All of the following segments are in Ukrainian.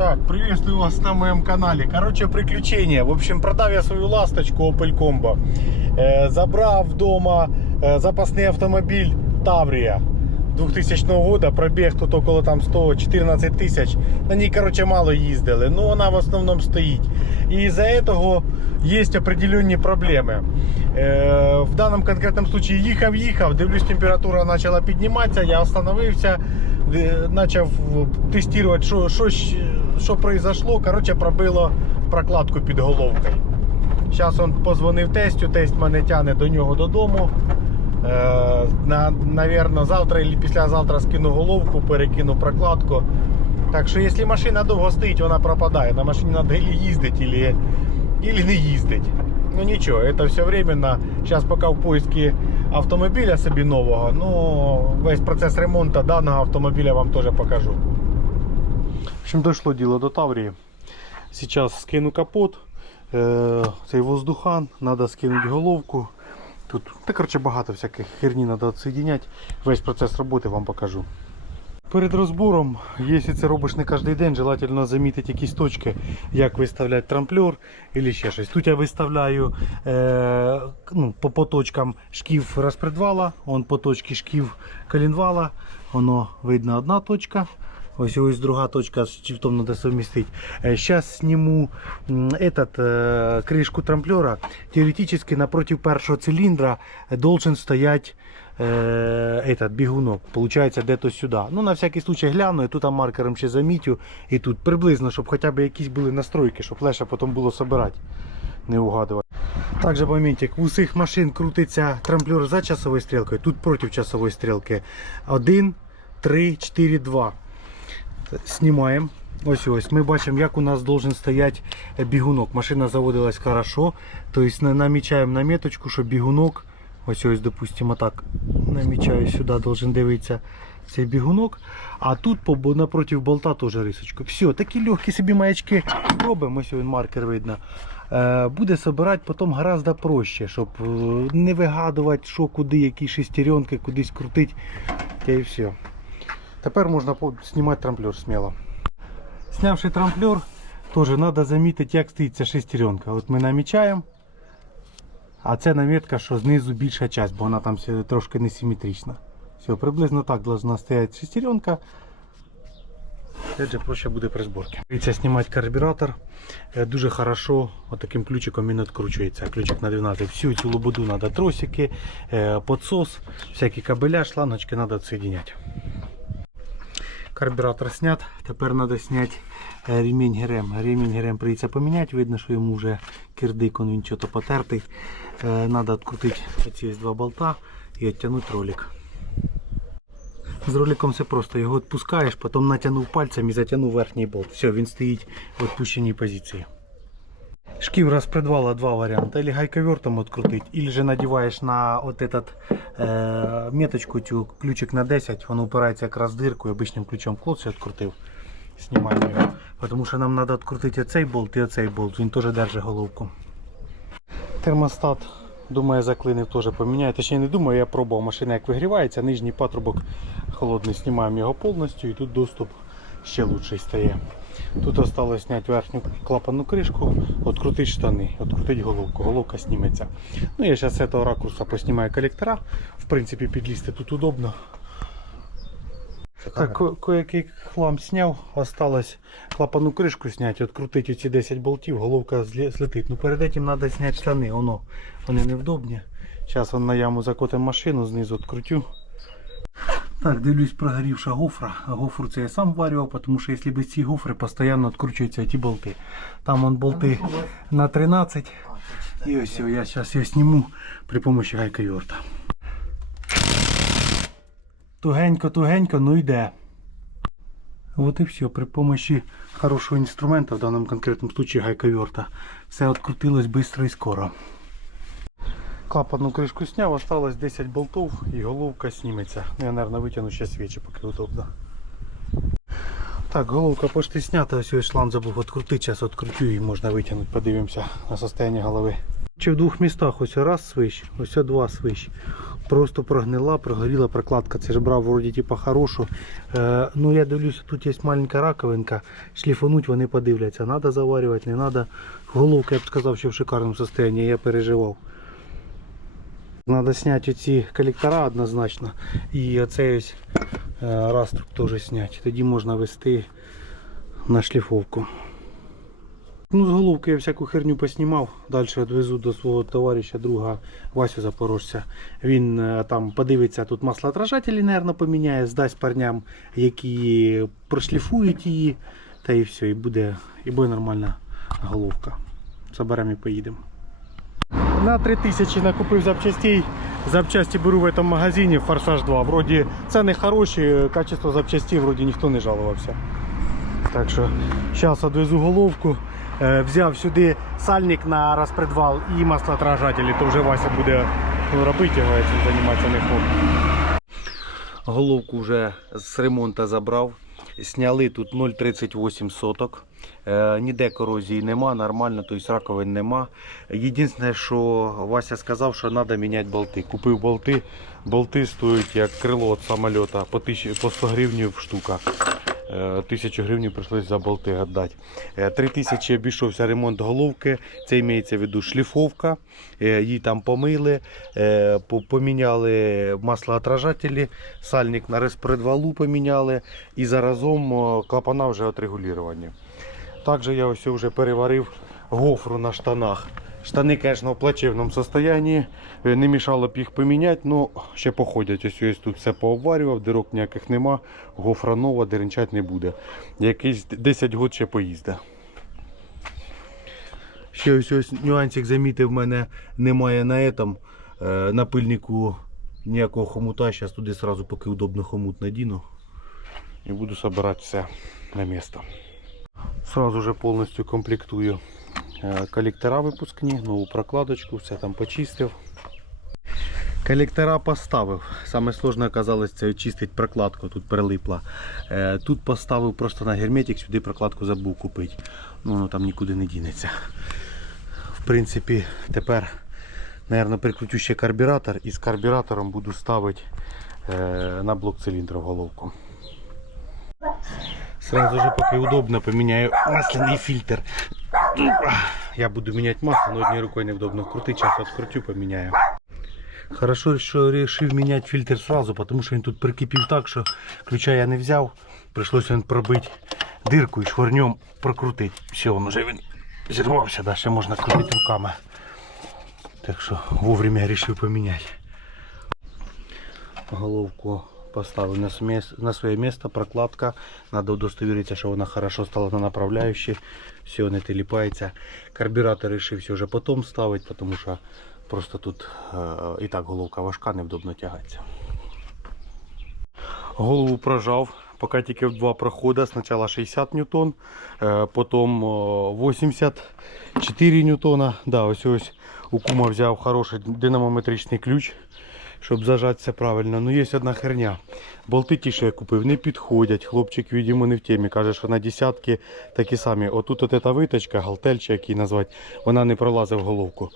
Так, приветствую вас на моем канале. Короче, приключения. В общем, продав я свою ласточку Opel Combo. Е, забрав вдома е, запасний автомобіль Таврія 2000 года. Пробіг тут около там 114 тисяч. На ній, короче, мало їздили. Ну, вона в основному стоїть. І из-за этого есть определенные проблемы. Е, в данном конкретном случае їхав, їхав, дивлюсь, температура почала підніматися, я остановився, е, почав тестувати, що, що, щ- що произошло. Короче, пробило прокладку під головкою. Зараз він позвонив тестю, тесть мене тягне до нього додому. Е, на, Навірно, завтра або післязавтра скину головку, перекину прокладку. Так що, якщо машина довго стоїть, вона пропадає. На машині треба їздити, або, або не їздити. Ну нічого, це все временно. Зараз поки в поиску автомобіля собі нового, ну весь процес ремонту даного автомобіля вам теж покажу. Общем, дійшло діло до Таврії. Сейчас скину капот, е, цей воздухан, треба скинути головку. Тут, та, короче, багато всяких херні треба відсоединяти. Весь процес роботи вам покажу. Перед розбором, якщо це робиш не кожен день, желательно замітити якісь точки, як виставляти трамплер або ще щось. Тут я виставляю е, ну, по, по точкам шків розпредвала, он по точці шків колінвала. Воно видно одна точка. Ось ось друга точка, з чифтом треба совместить. Сейчас сниму м, этот, э, крышку трамплера. Теоретически напротив першого цилиндра должен стоять э, этот бігунок. Получається, де-то сюди. Ну, на всякий случай гляну, і тут там маркером ще замітю. І тут приблизно, щоб хоча б якісь були настройки, щоб легше потім було собирати. Не угадувати. Также моментик, у усіх машин крутиться трамплер за часовою стрілкою, тут проти часової стрілки. 1, 3, 4, 2. Знімаємо. Ось ось. Ми бачимо, як у нас должен стояти бігунок. Машина заводилась хорошо. Тобто на- намічаємо наметочку, що бігунок, ось ось, допустимо, так, намічаю сюди, должен дивитися цей бігунок. А тут по, бо- напроти болта теж рисочка. Все, такі легкі собі маячки робимо. Ось він маркер видно. Е, Буде собирати потім гораздо проще, щоб е, не вигадувати, що куди, які шестеренки, кудись крутити. Та і все. Тепер можна знімати трамплер сміло. Снявши трамплер, теж треба замітити, як стоїть ця шестеренка. От ми намічаємо. А це намітка, що знизу більша часть, бо вона там трошки несиметрична. Все, приблизно так должна стояти шестеренка. Опять же, проще буде при зборці. Дивіться, знімати карбюратор. Е, Дуже хорошо отаким ключиком він відкручується. Ключик на 12. Всю цю лободу треба тросики, е, підсос, всякі кабеля, шлангочки треба відсоединяти. Карбюратор снят. Тепер треба зняти е, ремінь ГРМ. Ремінь ГРМ прийдеться поміняти. Видно, що йому вже кирдик, він щось потертий. Треба відкрутити ці два болта і відтягнути ролик. З роликом все просто. Його відпускаєш, потім натягнув пальцем і затягнув верхній болт. Все, він стоїть в відпущеній позиції. Шкив розпредвала два варіанти. Или гайковертом открутить, или же надіваєш на от этот, е, меточку цю ключик на 10, воно упирається якраз в дирку і обичним ключом клоц відкрутив. Знімаємо його. Тому що нам треба відкрутити оцей болт і оцей болт, він теж держить головку. Термостат, думаю, заклинив теж поміняю. Точніше не думаю, я пробував машина як вигрівається, нижній патрубок холодний, знімаємо його повністю і тут доступ ще лучший стає. Тут осталось зняти верхню клапанну кришку, відкрутити штани, відкрутити головку, головка зніметься. Ну я зараз з цього ракурсу поснімаю колектора. В принципі, підлізти тут удобно. Так, ко- кое-який хлам сняв, осталось клапану кришку зняти, відкрутити ці 10 болтів, головка зле- злетить. Ну перед этим треба зняти штани, воно, вони невдобні. Зараз на яму закотимо машину, знизу відкрутю. Так, дивлюсь, прогорівша гофра. Гофру це я сам варював, тому що якщо без цієї гофри постійно відкручуються ті болти. Там вон болти на 13. І ось я зараз його зніму при допомогі гайковерта. Тугенько, тугенько, ну йде. Вот і все. При помощи хорошого інструмента, в даному конкретному случае гайковерта, все відкрутилось швидко і скоро. Клапанну кришку сняв, осталось 10 болтов і головка сніметься. Ну, я, наверное, витягну ще свічі, поки удобно. Так, головка почти снята, ось шланг забув відкрутити, зараз відкрутю і можна витягнути, подивимося на состояние голови. Чи в двох містах ось раз свищ, ось два свищ. Просто прогнила, прогоріла прокладка. Це ж брав вроді типа хорошу. Е, ну я дивлюся, тут є маленька раковинка. Шліфануть вони подивляться. Надо заварювати, не треба. Головка, я б сказав, що в шикарному стані, я переживав. Надо зняти ці колектора однозначно. І оцей е, раструб теж зняти. Тоді можна вести на шліфовку. Ну, з головки я всяку херню поснімав. Далі відвезу до свого товариша, друга Васю Запорожця. Він е, там подивиться, тут маслоотражателі, мабуть, поміняє, здасть парням, які прошліфують її. Та і все, і буде, і буде нормальна головка. Заберемо і поїдемо. На 3000 накупив запчастей. Запчасті беру в этом магазині Форсаж 2. Вроді ціни хороші, качество запчастей вроді ніхто не жалувався. Так що зараз відвезу головку. Е, Взяв сюди сальник на розпредвал і маслоотражателі, то вже Вася буде ну, робити його, цим займатися не хочу. Головку вже з ремонту забрав. Сняли тут 0,38 соток. Е, ніде корозії нема, нормально, тобто раковин нема. Єдине, що Вася сказав, що треба міняти болти. Купив болти. Болти стоять як крило від самоліта по, тисяч, по 100 гривень штука. Е, Тисячу гривень прийшлось за болти віддати. Е, Три тисячі обійшовся ремонт головки. Це імеється в виду шліфовка. Е, Її там помили, поміняли маслоотражателі, сальник на розпредвалу поміняли і заразом клапана вже отрегулювані. Також я ось вже переварив гофру на штанах. Штани, звісно, в плачевному стані. Е, Не мішало б їх поміняти, але ще походять. Ось ось тут все пообварював, дирок ніяких нема. Гофра нова, деренчать не буде. Якийсь 10 років ще поїзде. Ще ось ось нюансик замітив, в мене немає на этом, е, на пильнику ніякого хомута. Зараз туди сразу, поки удобно хомут надіну. І буду збирати все на місце. Сразу же повністю комплектую колектора випускні, нову прокладочку, все там почистив. Колектора поставив. Саме сложне оказалось це очистити прокладку, тут прилипла. Е, Тут поставив просто на герметик, сюди прокладку забув купити. Ну воно там нікуди не дінеться. В принципі, тепер, мабуть, прикрутю ще карбюратор і з карбюратором буду ставити е, на блок циліндра в головку. Сразу же, поки удобно, поміняю масляний фільтр. Я буду міняти масло, но однією рукою невдобно крутити, зараз відкрутю, поміняю. Хорошо, що вирішив міняти фільтр сразу, тому що він тут прикипів так, що ключа я не взяв. Прийшлося він пробити дирку і шварнем прокрутити. Все, він вже він да, ще можна крутити руками. Так що вовремя вирішив поміняти. Головку поставив на, на своє місце, прокладка. Надо удостоверитися, що вона хорошо стала на направляющей. Все, не теліпається. Карбюратор вирішився вже потім ставити, тому що просто тут і так головка важка, невдобно тягатися. Голову прожав, поки тільки в два проходи. Спочатку 60 ньютон, е, потім 84 ньютона. Да, ось ось у кума взяв хороший динамометричний ключ, щоб зажатися правильно. Ну є одна херня. Болти ті, що я купив, не підходять. Хлопчик, видимо, не в темі. Каже, що на десятки такі самі. Отут от ця виточка, галтель, чи як її назвати, вона не пролазить в головку.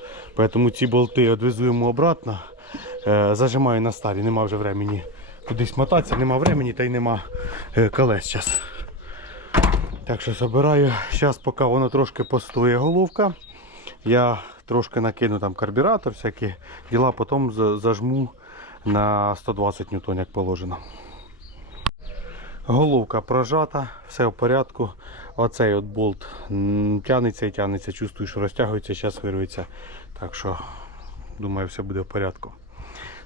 Тому ці болти йому обратно. Е, Зажимаю на старі, нема вже времени кудись мотатися, нема времени та й нема е, колес зараз. Так що забираю. Зараз, поки воно трошки постоє головка, я трошки накину там карбюратор, всякі діла, потім зажму на 120 ньютон, як положено. Головка прожата, все в порядку. Оцей от болт м, тягнеться і тягнеться, чувствую, що розтягується, зараз вирветься. Так що, думаю, все буде в порядку.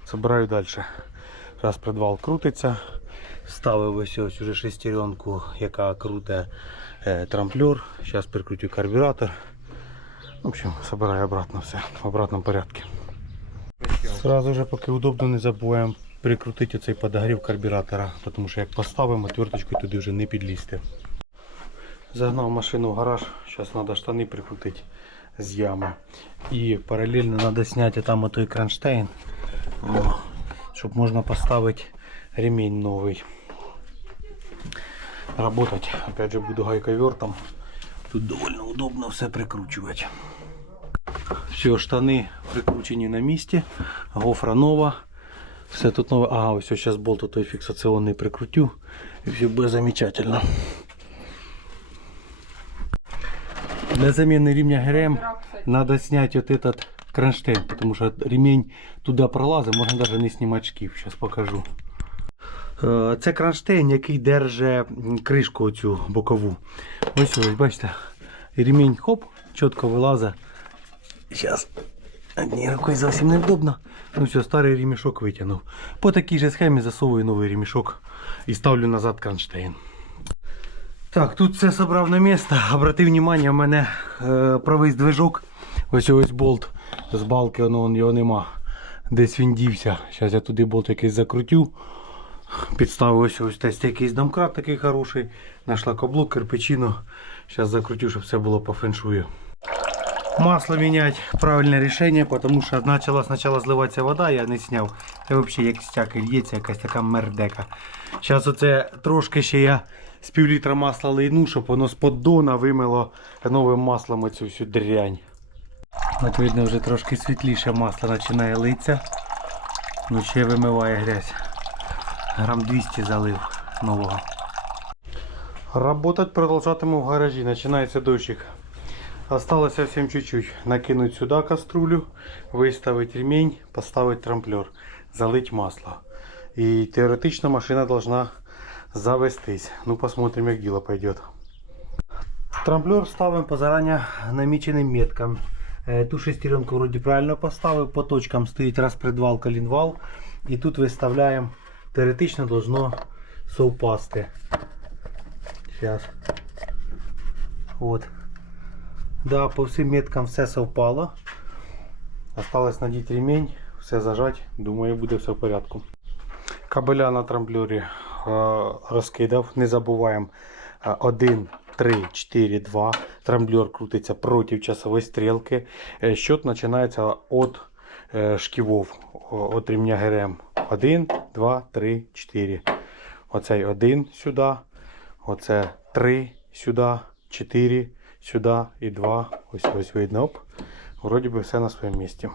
Забираю далі. Раз придвал крутиться. Ставив ось ось уже шестеренку, яка круте е, трамплер. Зараз прикрутю карбюратор. В общем, собираю обратно все в обратному порядку. Сразу же, поки удобно, не забуваємо прикрутити цей подогрів карбюратора, тому що як поставимо, отверточкою туди вже не підлізти. Загнав машину в гараж, зараз треба штани прикрутити з ями. І паралельно треба зняти там той кронштейн, щоб можна поставити ремень новий. Работать, опять же, буду гайковертом. Тут довольно удобно все прикручувати. Все, штани прикручені на місці. Гофра нова. Все тут нове. Ага, ось зараз болт той фіксаційний прикрутю. І все буде замечательно. Для замены ремня ГРМ надо снять вот этот кронштейн, потому что ремень туда пролазить, можна даже не знімати шків. Сейчас покажу. Е, Це кронштейн, який держить кришку оцю бокову. Ось ось, бачите. І ремінь хоп, чітко вилазить. Зараз. Однією рукою зовсім невдобно. Ну все, старий ремішок витягнув. По такій же схемі засовую новий ремішок і ставлю назад кронштейн. Так, тут все собрав на місце. Обрати внимание, у мене е, правий движок. Ось ось болт з балки, воно його нема. Десь він дівся. Зараз я туди болт якийсь закрутю. Підставив ось десь якийсь домкрат такий хороший. На шлакоблок, кирпичину. Зараз закрутю, щоб все було по феншую. Масло менять правильне рішення, тому що почала спочатку зливатися вода, я не зняв. Це взагалі як стяк лється, якась така мердека. Зараз оце трошки ще я з пів літра масла лийну, щоб воно з поддона вимило новим маслом оцю всю дрянь. От видно вже трошки світліше масло починає литися. Ну ще вимиває грязь. Грам 200 залив нового. Работать продолжатиму в гаражі. Починається дощик. Осталось совсем чуть-чуть. Накинуть сюда каструлю, выставить ремень, поставить трамплер, залить масло. И теоретично машина должна завестись. Ну посмотрим, как дело пойдет. Трамплер ставим по заранее намеченным меткам. Е, Ту шестеренку вроде правильно поставив, по точкам стоїть розпредвал, колінвал. І тут виставляємо, теоретично должно совпасти. Сейчас. Вот. Да, по всім меткам все совпало. Осталось надіти ремень, все зажать. Думаю, буде все в порядку. Кабеля на трамблері розкидав. Не забуваємо 1, 3, 4, 2. Трамблер крутиться проти часової стрілки. Е, Счет починається від е, шківов, від ремня ГРМ. 1, 2, 3, 4. Оцей 1 сюди. Оце 3 сюди, 4 сюди і 2. Ось ось видно. Оп. Вроді би все на своєму місці.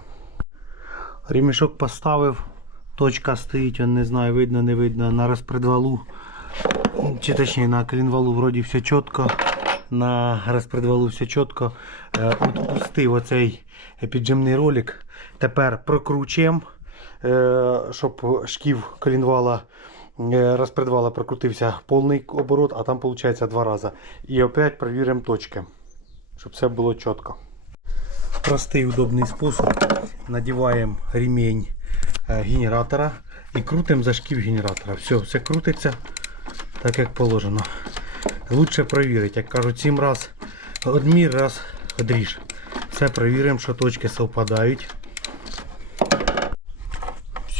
Ремішок поставив. Точка стоїть, он не знаю, видно, не видно, на розпредвалу. Чи точніше на коленвалу вроді все чітко. На розпредвалу все чітко. Е, Отпустив оцей піджимний ролик. Тепер прокручуємо, щоб шків коленвала е, розпредвала прокрутився повний оборот, а там виходить два рази. І опять перевіримо точки, щоб все було чітко. Простий удобний спосіб. Надіваємо ремень е, генератора і крутимо за шків генератора. Все, все крутиться так як положено. Лучше перевірити, як кажуть, 7 раз одмір, раз одріж. Все перевіримо, що точки совпадають.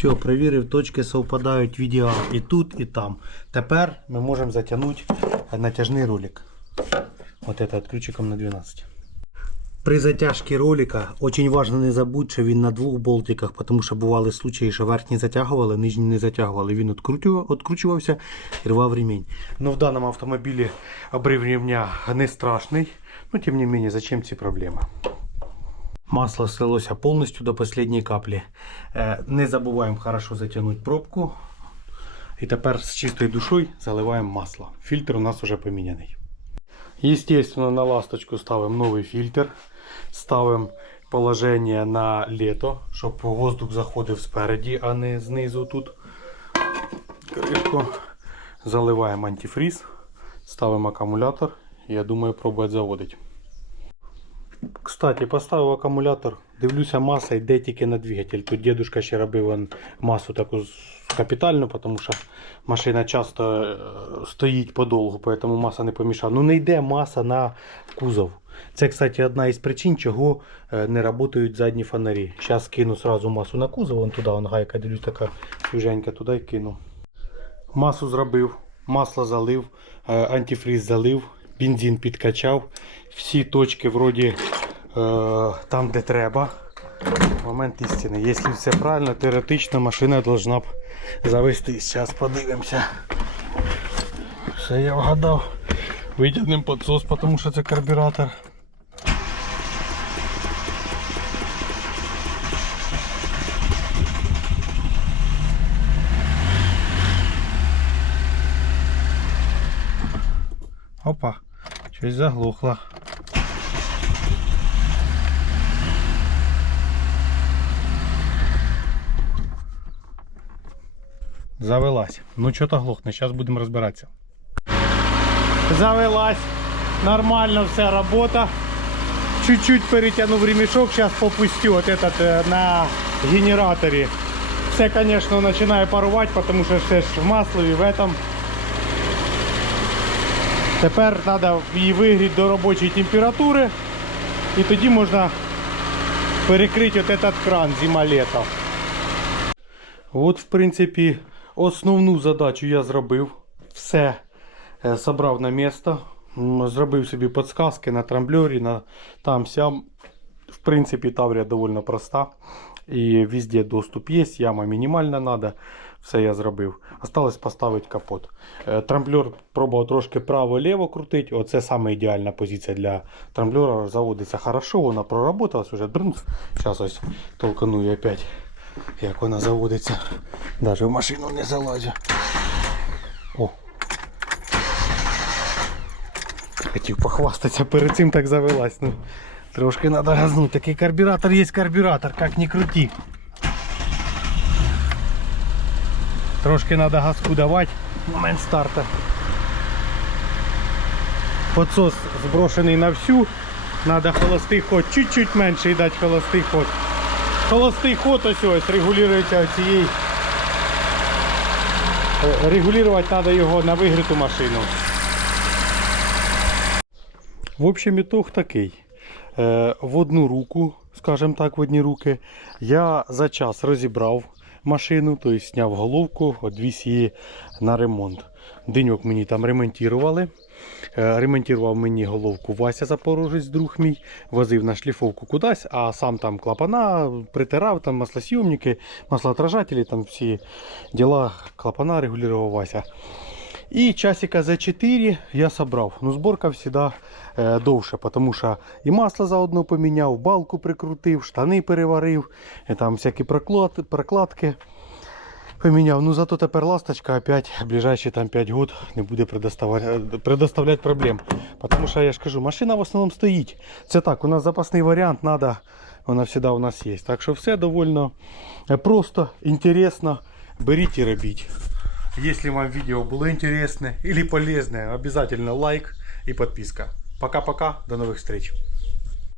Все, перевірив, точки совпадають в ідеал і тут, і там. Тепер ми можемо затягнути натяжний ролик. Вот это ключиком на 12. При затяжці ролика очень важно не забудь, що він на двох болтиках, тому що бували случаї, що верхні затягували, нижні не затягували. Він откручував, откручувався і рвав ремінь. Но в даному автомобілі обрив ремня не страшний. Но тим не менее, зачем ці проблеми? Масло слилося повністю до останньої каплі. Е, Не забуваємо хорошо затягнути пробку. І тепер з чистою душою заливаємо масло. Фільтр у нас вже поміняний. Естественно, на ласточку ставим новый фильтр. Ставим положение на лето, щоб воздух заходив спереді, а не знизу тут. Кришку. Заливаємо антифриз. Ставимо акумулятор. Я думаю, пробувати заводить. Кстати, поставив акумулятор. Дивлюся, маса йде тільки на двигатель. Тут дедушка ще робив масу таку капітальну, тому що машина часто е, стоїть подовгу, тому маса не помішала. Ну не йде маса на кузов. Це, кстати, одна із причин, чого е, не працюють задні фонарі. Зараз кину сразу масу на кузов, вон туди, вон гайка, дивлюсь, така свіженька, туди кину. Масу зробив, масло залив, е, антифриз залив, бензин підкачав. Всі точки вроді Е, там, де треба. Момент істини. если все правильно, теоретично машина повинна б завестись. Зараз подивимося. Все, я вгадав. Витягнемо подсос тому що це карбюратор. Опа, щось заглохло Завелась. Ну что-то глохне, сейчас будем разбираться. Завелась. Нормально вся работа. Чуть-чуть перетянув ремешок, сейчас попустю вот этот э, на генераторе. Все, конечно, начинає парувати, тому що все ж в маслові в этом. Тепер треба її вигріти до робочої температури. І тоді можна перекрити от этот кран зима-літо. От, в принципі, основну задачу я зробив. Все е, собрав на місто. М, Зробив собі підсказки на трамблері, на там сям. В принципі, таврія доволі проста. І везде доступ є, яма мінімальна надо. Все я зробив. Осталось поставити капот. Е, Трамблер пробував трошки право-ліво крутити. Оце саме ідеальна позиція для трамблера. Заводиться хорошо, вона проработалась уже. Зараз ось толкану і опять, Як вона заводиться. Навіть в машину не залазю. О. Хотів похвастатися, перед цим так завелась. Ну, трошки треба газнути. Такий карбюратор є карбюратор, як не крути. Трошки треба газку давати. Момент старта. Подсос зброшений на всю. Треба холостий ход. Чуть-чуть менше і дати холостий ход. Холостий ход ось ось регулюється цією. Регулювати треба його на вигріту машину. В общем, ітог такий. Е, в одну руку, скажімо так, в одні руки, я за час розібрав машину, тобто зняв головку, відвіз її на ремонт. Деньок мені там ремонтували. Е, Ремонтував мені головку Вася Запорожець, друг мій, возив на шліфовку кудись, а сам там клапана притирав, там маслосйомники, маслоотражателі, там всі діла клапана регулював Вася. І часика за 4 я собрав. Ну, зборка завжди е, довше, тому що і масло заодно поміняв, балку прикрутив, штани переварив, і там всякі проклад, прокладки поміняв. Ну зато тепер ласточка опять в ближайші там 5 год не буде предоставляти, предоставляти проблем. Тому що я ж кажу, машина в основному стоїть. Це так, у нас запасний варіант, надо, вона завжди у нас є. Так що все довольно е, просто, інтересно. Беріть і робіть. Если вам видео было интересно или полезное, обязательно лайк и подписка. Пока-пока, до новых встреч.